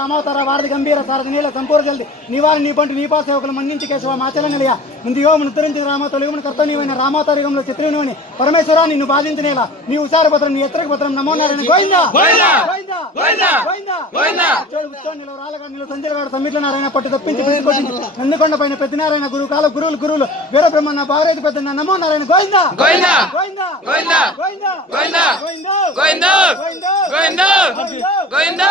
రామావతార వారధి గంభీర సారథి నీల సంపూర్ణ జల్ది నివారి నీ పంటు నీపా సేవకులు మన్నించి కేశవ మాచల నిలయ ముందు యోమును ఉత్తరించిన రామతో యుగమును కర్త నీవైన రామావతార యుగంలో చిత్రయుని పరమేశ్వర నిన్ను బాధించనేలా నీ ఉచార భద్రం నీ ఎత్తరక భద్రం నమో నారాయణ గోవిందా సంజయగాడు సమిట్ల నారాయణ పట్టు తప్పించి పిలుచుకొచ్చింది నందికొండ పైన పెద్ద నారాయణ గురువులు వీర బ్రహ్మన్న బావరేది పెద్ద నమో నారాయణ గోవిందా గోవిందా గోవిందా గోవిందా గోవిందా గోవిందా గోవిందా గోవిందా గోవిందా గోవిందా